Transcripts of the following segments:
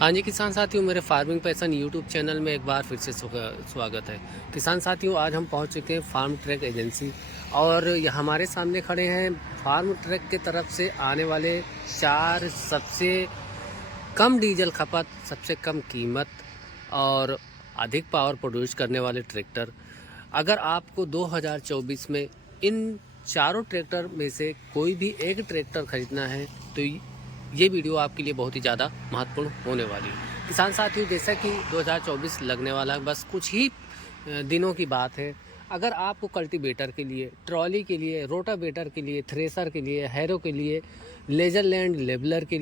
हाँ जी किसान साथियों, मेरे फार्मिंग पैशन यूट्यूब चैनल में एक बार फिर से स्वागत है। किसान साथियों, आज हम पहुंच चुके हैं फार्म ट्रैक एजेंसी और हमारे सामने खड़े हैं फार्म ट्रैक के तरफ से आने वाले 4 सबसे कम डीजल खपत, सबसे कम कीमत और अधिक पावर प्रोड्यूस करने वाले ट्रैक्टर। अगर आपको 2024 में इन चारों ट्रैक्टर में से कोई भी एक ट्रैक्टर खरीदना है तो ये वीडियो आपके लिए बहुत ही ज़्यादा महत्वपूर्ण होने वाली है। किसान साथियों, जैसा कि 2024 लगने वाला है, बस कुछ ही दिनों की बात है। अगर आपको कल्टीवेटर के लिए, ट्रॉली के लिए, रोटावेटर के लिए, थ्रेसर के लिए, हैरो के लिए, लेजरलैंड लेबलर के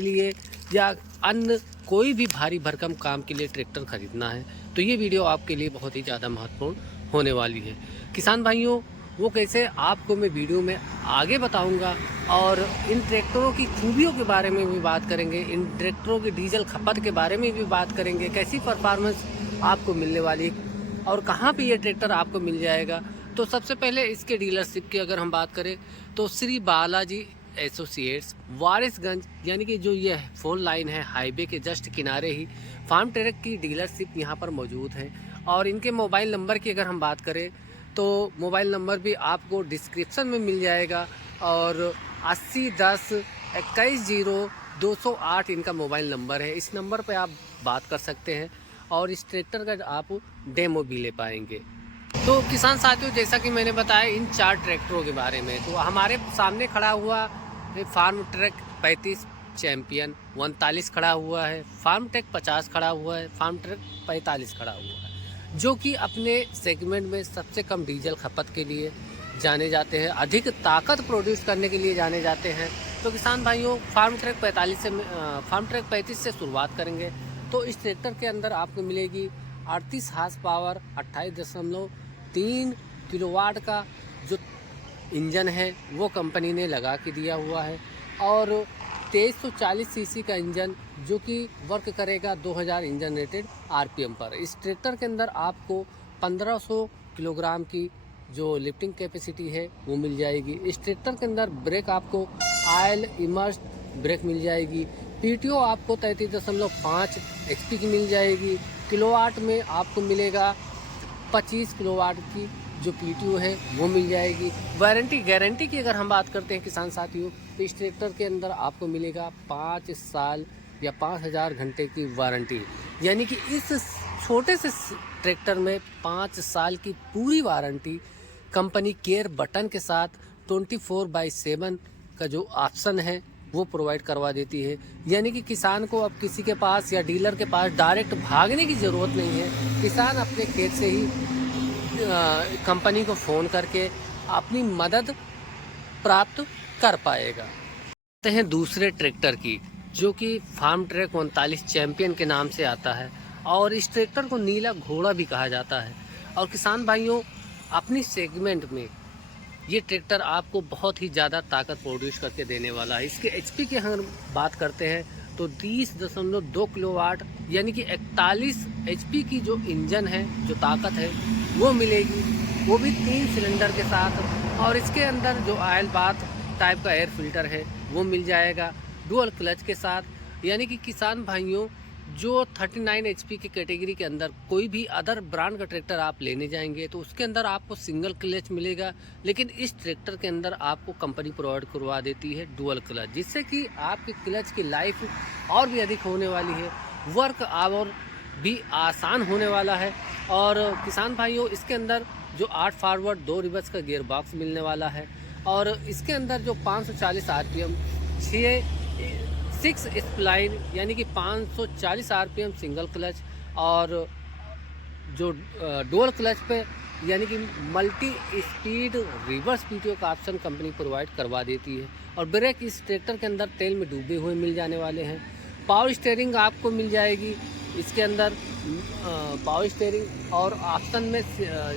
लिए या अन्य कोई भी भारी भरकम काम के लिए ट्रैक्टर खरीदना है तो ये वीडियो आपके लिए बहुत ही ज़्यादा महत्वपूर्ण होने वाली है। किसान भाइयों, वो कैसे आपको मैं वीडियो में आगे बताऊंगा और इन ट्रैक्टरों की खूबियों के बारे में भी बात करेंगे, इन ट्रैक्टरों की डीजल खपत के बारे में भी बात करेंगे, कैसी परफॉर्मेंस आपको मिलने वाली है और कहाँ पे ये ट्रैक्टर आपको मिल जाएगा। तो सबसे पहले इसके डीलरशिप की अगर हम बात करें तो श्री बालाजी एसोसिएट्स, वारिसगंज, यानी कि जो ये 4 लाइन है हाईवे के जस्ट किनारे ही फार्म ट्रैक की डीलरशिप यहाँ पर मौजूद है। और इनके मोबाइल नंबर की अगर हम बात करें तो मोबाइल नंबर भी आपको डिस्क्रिप्शन में मिल जाएगा और 8010-210208 इनका मोबाइल नंबर है। इस नंबर पर आप बात कर सकते हैं और इस ट्रैक्टर का आप डेमो भी ले पाएंगे। तो किसान साथियों, जैसा कि मैंने बताया इन 4 ट्रैक्टरों के बारे में, तो हमारे सामने खड़ा हुआ फार्म ट्रैक 35 चैम्पियन 39 खड़ा हुआ है, फार्म ट्रैक 50 खड़ा हुआ है, फार्म ट्रैक 45 खड़ा हुआ है, जो कि अपने सेगमेंट में सबसे कम डीजल खपत के लिए जाने जाते हैं, अधिक ताकत प्रोड्यूस करने के लिए जाने जाते हैं। तो किसान भाइयों, फार्म ट्रैक 35 से शुरुआत करेंगे। तो इस ट्रैक्टर के अंदर आपको मिलेगी 38 हार्स पावर, 28.3 किलोवाट का जो इंजन है वो कंपनी ने लगा के दिया हुआ है और 2340 सीसी का इंजन जो कि वर्क करेगा 2000 इंजन रेटेड आरपीएम पर। इस ट्रैक्टर के अंदर आपको 1500 किलोग्राम की जो लिफ्टिंग कैपेसिटी है वो मिल जाएगी। इस ट्रैक्टर के अंदर ब्रेक आपको ऑयल इमर्स्ड ब्रेक मिल जाएगी। पीटीओ आपको 33.5 एचपी की मिल जाएगी। किलोवाट में आपको मिलेगा 25 किलोवाट की जो पीटीओ है वो मिल जाएगी। गारंटी की अगर हम बात करते हैं किसान साथियों, तो इस ट्रैक्टर के अंदर आपको मिलेगा 5 साल या 5000 घंटे की वारंटी, यानी कि इस छोटे से ट्रैक्टर में 5 साल की पूरी वारंटी कंपनी केयर बटन के साथ 24/7 का जो ऑप्शन है वो प्रोवाइड करवा देती है। यानी कि किसान को अब किसी के पास या डीलर के पास डायरेक्ट भागने की ज़रूरत नहीं है। किसान अपने खेत से ही कंपनी को फ़ोन करके अपनी मदद प्राप्त कर पाएगा। आते हैं दूसरे ट्रैक्टर की, जो कि फार्म ट्रैक 39 चैम्पियन के नाम से आता है और इस ट्रैक्टर को नीला घोड़ा भी कहा जाता है। और किसान भाइयों, अपनी सेगमेंट में ये ट्रैक्टर आपको बहुत ही ज़्यादा ताकत प्रोड्यूस करके देने वाला है। इसके एचपी की हम बात करते हैं तो 30.2 किलोवाट यानी कि 41 एचपी की जो इंजन है, जो ताकत है वो मिलेगी, वो भी 3 सिलेंडर के साथ। और इसके अंदर जो ऑयल बाथ टाइप का एयर फिल्टर है वो मिल जाएगा डुअल क्लच के साथ। यानी कि किसान भाइयों, जो 39 एचपी की कैटेगरी के अंदर कोई भी अदर ब्रांड का ट्रैक्टर आप लेने जाएंगे तो उसके अंदर आपको सिंगल क्लच मिलेगा, लेकिन इस ट्रैक्टर के अंदर आपको कंपनी प्रोवाइड करवा देती है डुअल क्लच, जिससे कि आपकी क्लच की लाइफ और भी अधिक होने वाली है, वर्क आवर भी आसान होने वाला है। और किसान भाइयों, इसके अंदर जो 8 फॉरवर्ड 2 रिवर्स का गियर बॉक्स मिलने वाला है और इसके अंदर जो 540 आरपीएम 6 स्प्लाइन यानी कि 540 आरपीएम सिंगल क्लच और जो डुअल क्लच पे यानी कि मल्टी स्पीड रिवर्स पीटीओ का ऑप्शन कंपनी प्रोवाइड करवा देती है। और ब्रेक इस ट्रैक्टर के अंदर तेल में डूबे हुए मिल जाने वाले हैं। पावर स्टीयरिंग आपको मिल जाएगी इसके अंदर, पावर स्टीयरिंग और ऑप्शन में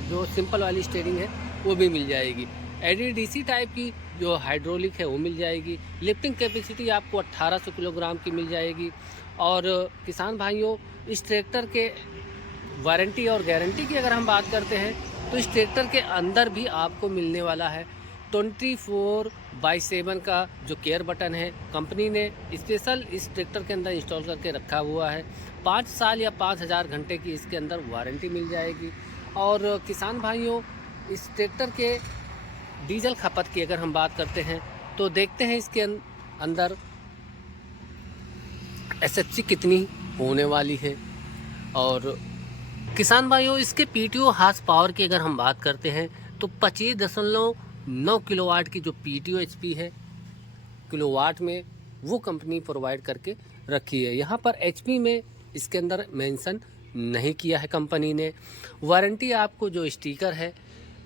जो सिंपल वाली स्टीयरिंग है वो भी मिल जाएगी। एडीडीसी टाइप की जो हाइड्रोलिक है वो मिल जाएगी। लिफ्टिंग कैपेसिटी आपको 1800 किलोग्राम की मिल जाएगी। और किसान भाइयों, इस ट्रैक्टर के वारंटी और गारंटी की अगर हम बात करते हैं तो इस ट्रैक्टर के अंदर भी आपको मिलने वाला है 24/7 का जो केयर बटन है कंपनी ने स्पेशल इस ट्रैक्टर के अंदर इंस्टॉल करके रखा हुआ है। 5 साल या 5000 घंटे की इसके अंदर वारंटी मिल जाएगी। और किसान भाइयों, इस ट्रैक्टर के डीजल खपत की अगर हम बात करते हैं तो देखते हैं इसके अंदर एसएफसी कितनी होने वाली है। और किसान भाइयों, इसके पीटीओ हार्स पावर की अगर हम बात करते हैं तो 25.9 किलोवाट की जो पीटीओ एचपी है किलोवाट में, वो कंपनी प्रोवाइड करके रखी है। यहाँ पर एचपी में इसके अंदर मेंशन नहीं किया है कंपनी ने। वारंटी आपको जो स्टिकर है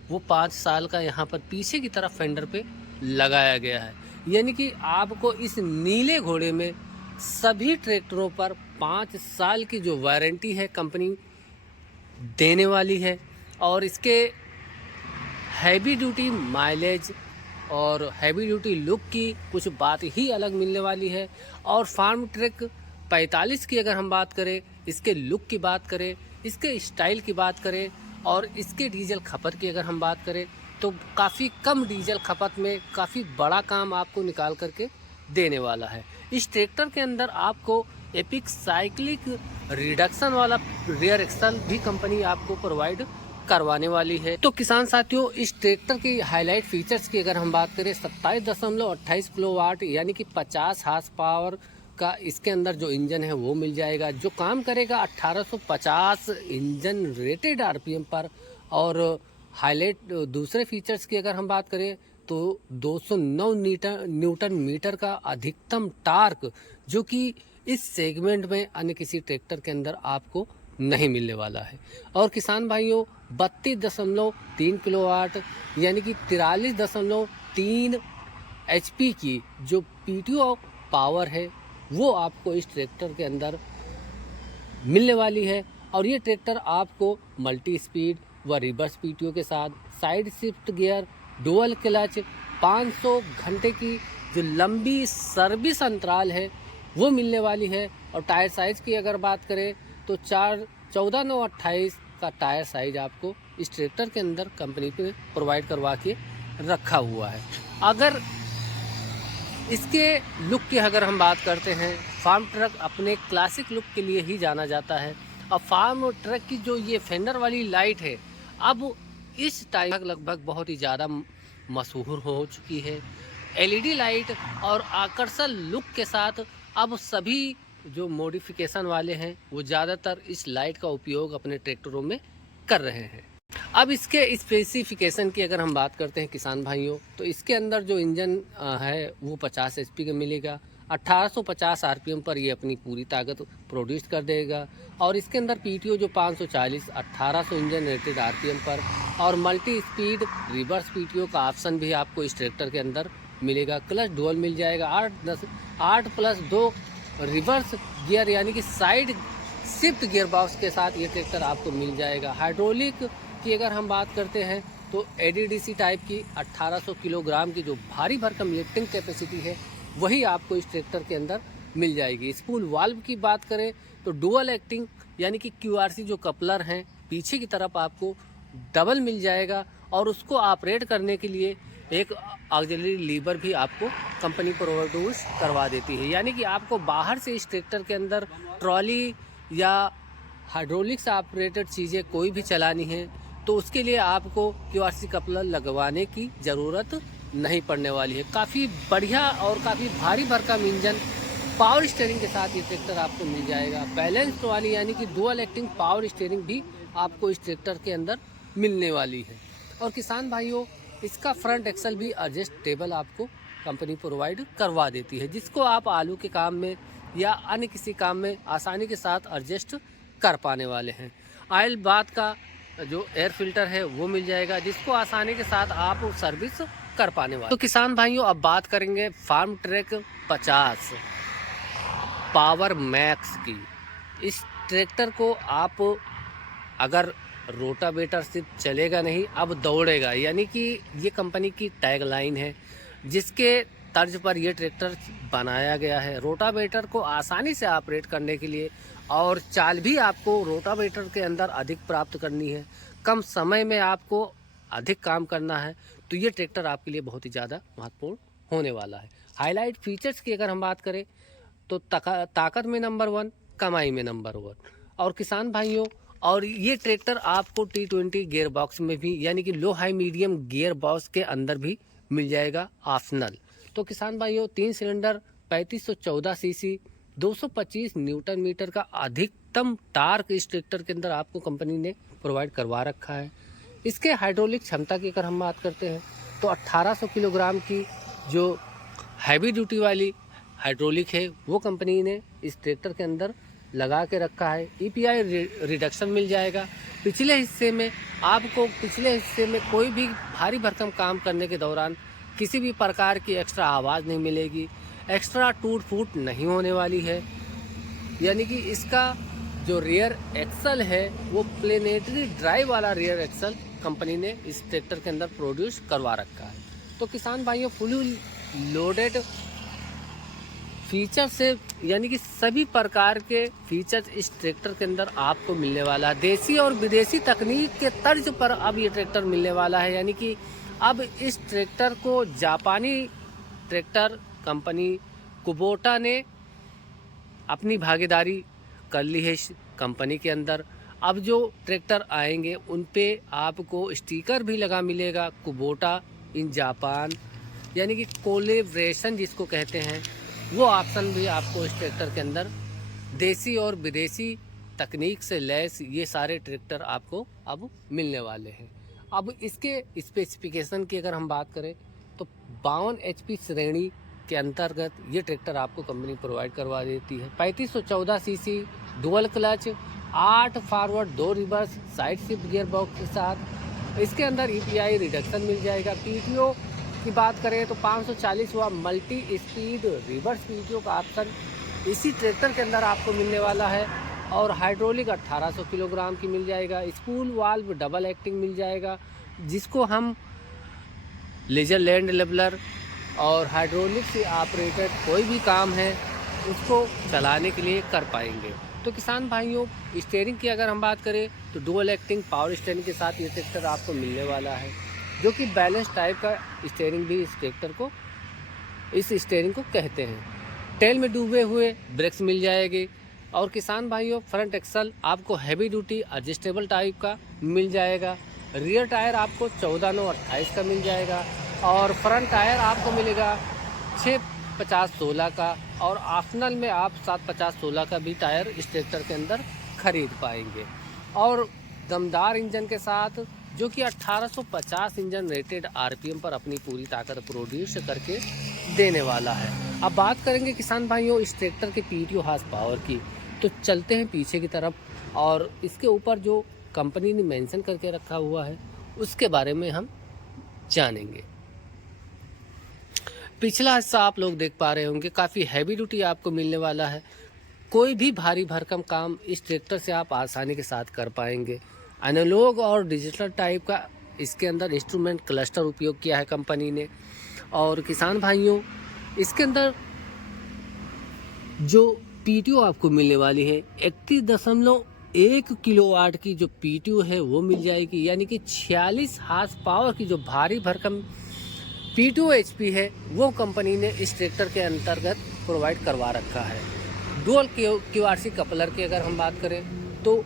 वो 5 साल का यहाँ पर पीछे की तरफ फेंडर पे लगाया गया है। यानी कि आपको इस नीले घोड़े में सभी ट्रैक्टरों पर 5 साल की जो वारंटी है कंपनी देने वाली है। और इसके हैवी ड्यूटी माइलेज और हैवी ड्यूटी लुक की कुछ बात ही अलग मिलने वाली है। और फार्म ट्रैक 45 की अगर हम बात करें, इसके लुक की बात करें, इसके स्टाइल की बात करें और इसके डीजल खपत की अगर हम बात करें तो काफ़ी कम डीजल खपत में काफ़ी बड़ा काम आपको निकाल करके देने वाला है। इस ट्रैक्टर के अंदर आपको एपिक साइक्लिक रिडक्शन वाला रियर एक्सल भी कंपनी आपको प्रोवाइड करवाने वाली है। तो किसान साथियों, इस ट्रैक्टर की हाईलाइट फीचर्स की अगर हम बात करें, 27.28 किलोवाट यानी कि 50 हार्स पावर का इसके अंदर जो इंजन है वो मिल जाएगा, जो काम करेगा 1850 इंजन रेटेड आरपीएम पर। और हाईलाइट दूसरे फीचर्स की अगर हम बात करें तो 209 न्यूटन मीटर का अधिकतम टार्क, जो कि इस सेगमेंट में अन्य किसी ट्रैक्टर के अंदर आपको नहीं मिलने वाला है। और किसान भाइयों, 32.3 किलोवाट यानी कि 43.3 एचपी की जो पीटीओ पावर है वो आपको इस ट्रैक्टर के अंदर मिलने वाली है। और ये ट्रैक्टर आपको मल्टी स्पीड व रिवर्स पीटीओ के साथ side shift gear, dual clutch, 500 घंटे की जो लंबी सर्विस अंतराल है वो मिलने वाली है। और टायर साइज़ की अगर बात करें तो 14/9/28 का टायर साइज आपको इस ट्रैक्टर के अंदर कंपनी पे प्रोवाइड करवा के रखा हुआ है। अगर इसके लुक की अगर हम बात करते हैं, फार्म ट्रक अपने क्लासिक लुक के लिए ही जाना जाता है। अब फार्म ट्रक की जो ये फेंडर वाली लाइट है, अब इस टाइम तक लगभग बहुत ही ज़्यादा मशहूर हो चुकी है। एलईडी लाइट और आकर्षक लुक के साथ अब सभी जो मॉडिफिकेशन वाले हैं वो ज़्यादातर इस लाइट का उपयोग अपने ट्रैक्टरों में कर रहे हैं। अब इसके स्पेसिफिकेशन की अगर हम बात करते हैं किसान भाइयों, तो इसके अंदर जो इंजन है वो 50 एचपी का मिलेगा। 1850 आरपीएम पर ये अपनी पूरी ताकत प्रोड्यूस कर देगा। और इसके अंदर पीटीओ जो 540 1800 इंजन रेटेड आरपीएम पर, और मल्टी स्पीड रिवर्स पीटीओ का ऑप्शन भी आपको इस ट्रैक्टर के अंदर मिलेगा। क्लच डुअल मिल जाएगा। 8+2 रिवर्स गियर यानी कि साइड शिफ्ट गियर बॉक्स के साथ ये ट्रैक्टर आपको मिल जाएगा। हाइड्रोलिक की अगर हम बात करते हैं तो एडीडीसी टाइप की 1800 किलोग्राम की जो भारी भरकम लिफ्टिंग कैपेसिटी है वही आपको इस ट्रैक्टर के अंदर मिल जाएगी। स्पूल वाल्व की बात करें तो डुअल एक्टिंग यानी कि क्यूआरसी जो कपलर हैं पीछे की तरफ आपको डबल मिल जाएगा। और उसको ऑपरेट करने के लिए एक ऑक्सिलरी लीवर भी आपको कंपनी प्रोड्यूस करवा देती है। यानी कि आपको बाहर से इस ट्रैक्टर के अंदर ट्रॉली या हाइड्रोलिक से ऑपरेटेड चीज़ें कोई भी चलानी है तो उसके लिए आपको क्यूआरसी कपलर लगवाने की ज़रूरत नहीं पड़ने वाली है। काफ़ी बढ़िया और काफ़ी भारी भरकम इंजन पावर स्टीयरिंग के साथ ये ट्रैक्टर आपको मिल जाएगा। बैलेंस्ड वाली यानी कि डुअल एक्टिंग पावर स्टीयरिंग भी आपको इस ट्रैक्टर के अंदर मिलने वाली है। और किसान भाइयों, इसका फ्रंट एक्सल भी एडजस्टेबल आपको कंपनी प्रोवाइड करवा देती है, जिसको आप आलू के काम में या अन्य किसी काम में आसानी के साथ एडजस्ट कर पाने वाले हैं। ऑयल बाथ का जो एयर फिल्टर है वो मिल जाएगा, जिसको आसानी के साथ आप सर्विस कर पाने वाले। तो किसान भाइयों, अब बात करेंगे फार्म ट्रैक 50 पावर मैक्स की। इस ट्रैक्टर को आप अगर रोटावेटर सिर्फ चलेगा नहीं, अब दौड़ेगा, यानी कि ये कंपनी की टैगलाइन है जिसके तर्ज पर ये ट्रैक्टर बनाया गया है। रोटावेटर को आसानी से ऑपरेट करने के लिए और चाल भी आपको रोटावेटर के अंदर अधिक प्राप्त करनी है, कम समय में आपको अधिक काम करना है, तो ये ट्रैक्टर आपके लिए बहुत ही ज़्यादा महत्वपूर्ण होने वाला है। हाईलाइट फीचर्स की अगर हम बात करें तो ताकत में नंबर 1, कमाई में नंबर 1। और किसान भाइयों, और ये ट्रैक्टर आपको T20 गियर बॉक्स में भी, यानी कि लो हाई मीडियम गियर बॉक्स के अंदर भी मिल जाएगा ऑप्शनल। तो किसान भाइयों, 3 सिलेंडर 3514 सीसी 225 न्यूटन मीटर का अधिकतम टार्क इस ट्रैक्टर के अंदर आपको कंपनी ने प्रोवाइड करवा रखा है। इसके हाइड्रोलिक क्षमता की अगर हम बात करते हैं तो 1800 किलोग्राम की जो हैवी ड्यूटी वाली हाइड्रोलिक है वो कंपनी ने इस ट्रैक्टर के अंदर लगा के रखा है। EPI रिडक्शन मिल जाएगा। पिछले हिस्से में कोई भी भारी भरकम काम करने के दौरान किसी भी प्रकार की एक्स्ट्रा आवाज़ नहीं मिलेगी, एक्स्ट्रा टूट फूट नहीं होने वाली है। यानी कि इसका जो रियर एक्सल है वो प्लेनेटरी ड्राइव वाला रियर एक्सल कंपनी ने इस ट्रैक्टर के अंदर प्रोड्यूस करवा रखा है। तो किसान भाइयों, फुली लोडेड फीचर से, यानी कि सभी प्रकार के फीचर्स इस ट्रैक्टर के अंदर आपको मिलने वाला है। देसी और विदेशी तकनीक के तर्ज पर अब ये ट्रैक्टर मिलने वाला है। यानी कि अब इस ट्रैक्टर को जापानी ट्रैक्टर कंपनी कुबोटा ने अपनी भागीदारी कर ली है इस कंपनी के अंदर। अब जो ट्रैक्टर आएंगे उन पे आपको स्टिकर भी लगा मिलेगा कुबोटा इन जापान, यानी कि कोलेब्रेशन जिसको कहते हैं, वो ऑप्शन भी आपको इस ट्रैक्टर के अंदर देसी और विदेशी तकनीक से लैस ये सारे ट्रैक्टर आपको अब मिलने वाले हैं। अब इसके स्पेसिफिकेशन की अगर हम बात करें तो 52 HP श्रेणी के अंतर्गत ये ट्रैक्टर आपको कंपनी प्रोवाइड करवा देती है। 3514 CC dual clutch, 8 forward 2 reverse side shift gear box के साथ इसके अंदर EPI रिडक्शन मिल जाएगा। PTO की बात करें तो 540 हुआ मल्टी स्पीड रिवर्स PTO का ऑप्शन इसी ट्रैक्टर के अंदर आपको मिलने वाला है। और हाइड्रोलिक 1800 किलोग्राम की मिल जाएगा। स्पूल वाल्व डबल एक्टिंग मिल जाएगा, जिसको हम लेजर लैंड लेवलर और हाइड्रोलिक से ऑपरेटेड कोई भी काम है उसको चलाने के लिए कर पाएंगे। तो किसान भाइयों, स्टीयरिंग की अगर हम बात करें तो डुअल एक्टिंग पावर स्टीयरिंग के साथ ये ट्रैक्टर आपको मिलने वाला है, जो कि बैलेंस टाइप का स्टीयरिंग भी इस स्टीयरिंग को कहते हैं। टेल में डूबे हुए ब्रेक्स मिल जाएंगे। और किसान भाइयों, फ्रंट एक्सल आपको हैवी ड्यूटी एडजस्टेबल टाइप का मिल जाएगा। रियर टायर आपको 14/9/28 का मिल जाएगा। और फ्रंट टायर आपको मिलेगा 650/16 का। और ऑप्शनल में आप 750/16 का भी टायर इस ट्रैक्टर के अंदर खरीद पाएंगे। और दमदार इंजन के साथ, जो कि 1850 इंजन रेटेड RPM पर अपनी पूरी ताकत प्रोड्यूस करके देने वाला है। अब बात करेंगे किसान भाइयों इस ट्रैक्टर के PTO हॉर्स पावर की। तो चलते हैं पीछे की तरफ और इसके ऊपर जो कंपनी ने मेंशन करके रखा हुआ है उसके बारे में हम जानेंगे। पिछला हिस्सा आप लोग देख पा रहे होंगे, काफ़ी हैवी ड्यूटी आपको मिलने वाला है। कोई भी भारी भरकम काम इस ट्रैक्टर से आप आसानी के साथ कर पाएंगे। एनालॉग और डिजिटल टाइप का इसके अंदर इंस्ट्रूमेंट क्लस्टर उपयोग किया है कंपनी ने। और किसान भाइयों, इसके अंदर जो PTO आपको मिलने वाली है 31.1 किलोवाट की जो PTO है वो मिल जाएगी। यानी कि 46 हॉर्स पावर की जो भारी भरकम PTO HP है वो कंपनी ने इस ट्रैक्टर के अंतर्गत प्रोवाइड करवा रखा है। डुअल QRC कपलर की अगर हम बात करें तो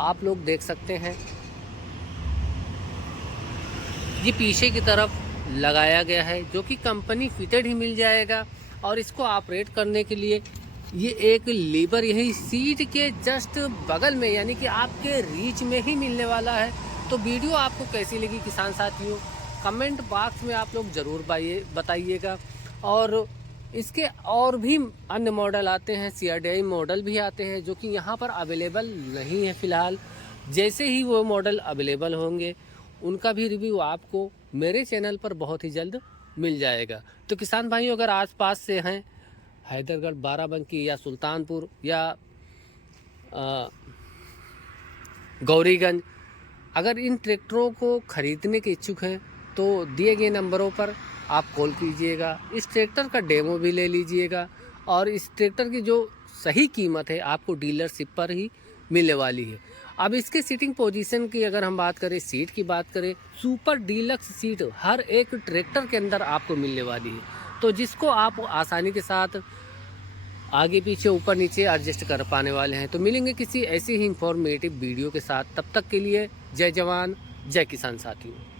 आप लोग देख सकते हैं ये पीछे की तरफ लगाया गया है, जो कि कंपनी फिटेड ही मिल जाएगा। और इसको ऑपरेट करने के लिए ये एक लीवर यही सीट के जस्ट बगल में, यानी कि आपके रीच में ही मिलने वाला है। तो वीडियो आपको कैसी लगी किसान साथियों, कमेंट बॉक्स में आप लोग ज़रूर बताइएगा। और इसके और भी अन्य मॉडल आते हैं, CRDI मॉडल भी आते हैं, जो कि यहाँ पर अवेलेबल नहीं है फ़िलहाल। जैसे ही वो मॉडल अवेलेबल होंगे उनका भी रिव्यू आपको मेरे चैनल पर बहुत ही जल्द मिल जाएगा। तो किसान भाइयों, अगर आसपास से हैं, हैदरगढ़, बाराबंकी या सुल्तानपुर या गौरीगंज, अगर इन ट्रैक्टरों को ख़रीदने के इच्छुक हैं तो दिए गए नंबरों पर आप कॉल कीजिएगा। इस ट्रैक्टर का डेमो भी ले लीजिएगा और इस ट्रैक्टर की जो सही कीमत है आपको डीलरशिप पर ही मिलने वाली है। अब इसके सीटिंग पोजीशन की अगर हम बात करें, सीट की बात करें, सुपर डीलक्स सीट हर एक ट्रैक्टर के अंदर आपको मिलने वाली है, तो जिसको आप आसानी के साथ आगे पीछे ऊपर नीचे एडजस्ट कर पाने वाले हैं। तो मिलेंगे किसी ऐसी ही इंफॉर्मेटिव वीडियो के साथ, तब तक के लिए जय जवान जय किसान साथियों।